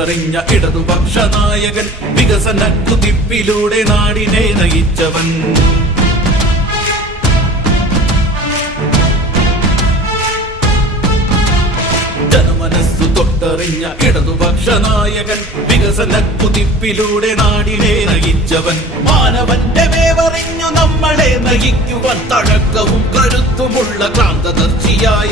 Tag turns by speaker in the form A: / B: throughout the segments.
A: ഇടതുപക്ഷനായകൻ ഇടതുപക്ഷ നായകൻ വികസന കുതിപ്പിലൂടെ നാടിനെ നയിച്ചവൻ. ജനമനസ്സു തൊട്ടറിഞ്ഞ ഇടതുപക്ഷ നായകൻ വികസന കുതിപ്പിലൂടെ നാടിനെ നയിച്ചവൻ. മാനവന്റെ വേവറിഞ്ഞു നമ്മളെ നയിക്കുവാൻ തഴക്കവും കരുത്തുമുള്ള ക്രാന്തദർശിയായവൻ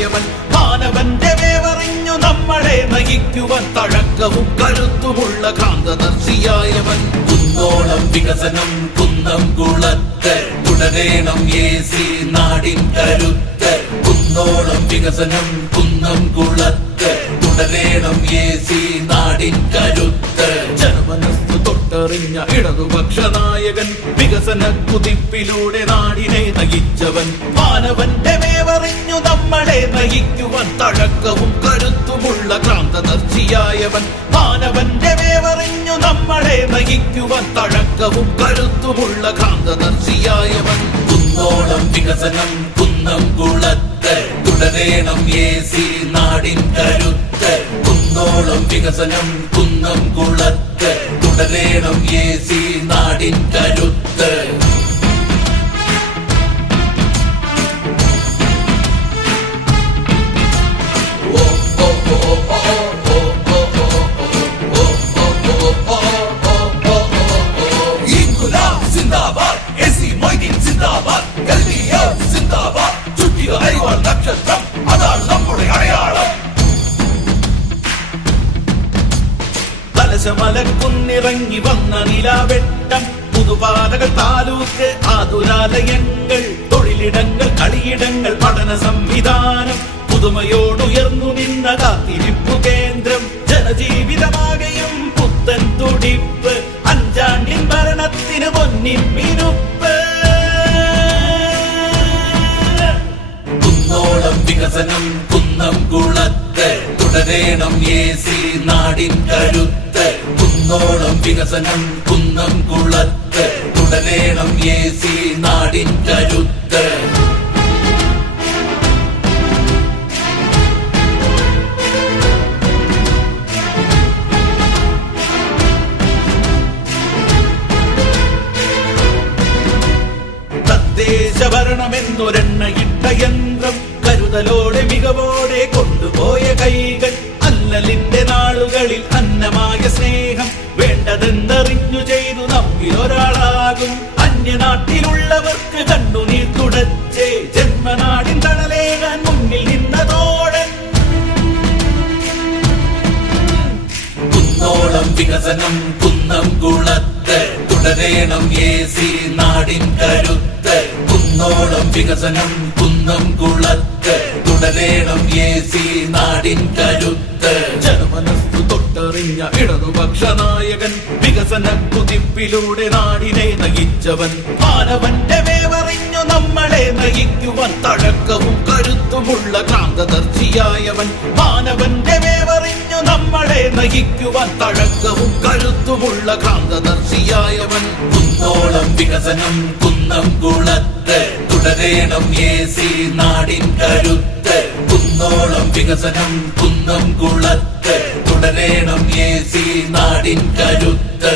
A: ക്രാന്തദർശിയായവൻ കുന്നോളം വികസനം കുന്നം കുളത്ത് തുടരേണം എ സി നാടിൻ കരുത്ത് കുന്നോളം വികസനം കുന്നം കുളത്ത് തുടരേണം എ സി നാടിൻ കരുത്ത് ജനമനസ്സു തൊട്ടറിഞ്ഞ ഇടതുപക്ഷ നായകൻ. വികസന കുതിപ്പിലൂടെ നാടിനെ നയിച്ചവൻ. മാനവന്റെ മേവറിഞ്ഞു നമ്മളെ നയിക്കുവാൻ തഴക്കവും കരുത്തുമുള്ള ക്രാന്തദർശിയായവൻ. മാനവൻ നമ്മളെ തഴക്കവും കരുത്തുമുള്ള കാന്തദർശിയായവൻ കുന്നോളം വികസനം കുന്നം കുളത്ത് തുടരേണം എ സി നാടിൻ കരുത്ത് കുന്നോളം വികസനം കുന്നം കുളത്ത് തുടരേണം എ സി നാടിൻ കരുത്ത് കലശമലക്കുന്നിറങ്ങി വന്ന നിലാവെട്ടം. പുതുപാതകൾ താലൂക്ക് ആതുരാലയങ്ങൾ തൊഴിലിടങ്ങൾ കളിയിടങ്ങൾ പഠന സംവിധാനം. പുതുമയോടുയർന്നു നിന്ന കാത്തിരിപ്പു കേന്ദ്രം. ജനജീവിതമാകെയും പുത്തൻ തുടിപ്പ്. അഞ്ചാണ്ടിൻ ഭരണത്തിന് പൊന്നിൻ മിനുപ്പ് കുന്നോളം വികസനം കുന്നം തുടരേണം എ സി നാടിൻ കരുത്ത്. കുന്നോളം വികസനം കുന്നം കുളത്ത്. തുടരേണം എ സി നാടിൻ കരുത്ത്. ഭരണമെന്നൊരെണ്ണ ഇട്ട യന്ത്രം കരുതലോടെ മികവോടെ കൊണ്ടുപോയ സ്നേഹം വേണ്ടതെന്നറിഞ്ഞു ചെയ്തു നമ്മിൽ ഒരാളാകും അന്യനാട്ടിലുള്ളവർക്ക് കണ്ണുനീർ തുടച്ചേ. ജന്മനാടിൻ തണലേകാൻ മുന്നിൽ നിന്നതോടൻ കുന്നോളം വികസനം കുന്നം കുളത്ത് തുടരേണം എ സി നാടിൻ കരുത്ത്. കുന്നോളം വികസനം കുന്നം കുളത്ത്. തുടരേണം എ സി നാടിൻ കരുത്ത്. ജനമനസ്സു തൊട്ടറിഞ്ഞ ഇടതുപക്ഷ നായകൻ വികസന കുതിപ്പിലൂടെ നാടിനെ നയിച്ചവൻ. മാനവന്റെ വേവറിഞ്ഞു നമ്മളെ നയിക്കുവാൻ തഴക്കവും കരുത്തുമുള്ള ക്രാന്തദർശിയായവൻ. മാനവന്റെ വേവറിഞ്ഞു നമ്മളെ നയിക്കുവാൻ തഴക്കവും കരുത്തുമുള്ള ക്രാന്തദർശിയായവൻ കുന്നോളം വികസനം കുന്നം കുളത്ത് തുടരേണം എ സി നാടിൻ കരുത്ത്. കുന്നോളം വികസനം കുന്നം കുളത്ത് തുടരേണം എ സി നാടിൻ കരുത്ത്.